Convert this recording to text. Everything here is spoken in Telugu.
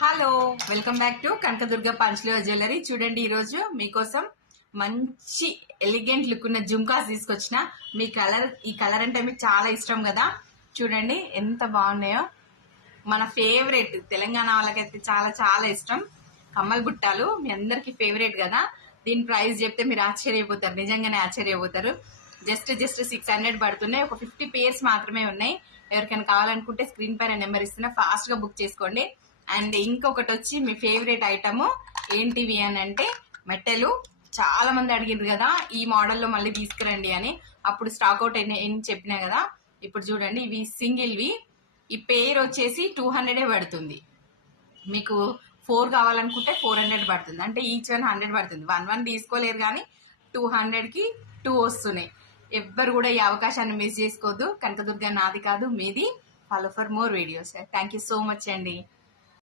Hello, welcome back to Kanakadurga పంచలేవ జ్యువెలరీ. చూడండి, ఈరోజు మీకోసం మంచి ఎలిగెంట్ లుక్ ఉన్న జుమ్కాస్ తీసుకొచ్చిన. ఈ కలర్ అంటే మీకు చాలా ఇష్టం కదా. చూడండి ఎంత బాగున్నాయో. మన ఫేవరెట్ తెలంగాణ వాళ్ళకైతే చాలా చాలా ఇష్టం కమ్మల్ బుట్టాలు. మీ అందరికి ఫేవరెట్ కదా. దీని ప్రైస్ చెప్తే మీరు ఆశ్చర్యపోతారు, నిజంగానే ఆశ్చర్యపోతారు. జస్ట్ 600 పడుతున్నాయి. ఒక 50 పేర్స్ మాత్రమే ఉన్నాయి. ఎవరికైనా కావాలనుకుంటే స్క్రీన్ పైన నెంబర్ ఇస్తున్నా, ఫాస్ట్ గా బుక్ చేసుకోండి. అండ్ ఇంకొకటి వచ్చి మీ ఫేవరెట్ ఐటమ్ ఏంటివి అని అంటే మెట్టెలు. చాలా మంది అడిగిండ్రు కదా ఈ మోడల్లో మళ్ళీ తీసుకురండి అని. అప్పుడు స్టాక్ అవుట్ అని చెప్పినా కదా. ఇప్పుడు చూడండి, ఇవి సింగిల్వి. ఈ పేర్ వచ్చేసి 200 పడుతుంది. మీకు 4 కావాలనుకుంటే 400 పడుతుంది. అంటే ఈచ్ 100 పడుతుంది. 1 తీసుకోలేరు కానీ 200కి 2 వస్తున్నాయి. ఎవ్వరు కూడా ఈ అవకాశాన్ని మిస్ చేసుకోవద్దు. కనకదుర్గ నాది కాదు, మీది. Follow for more videos. Thank you so much అండి.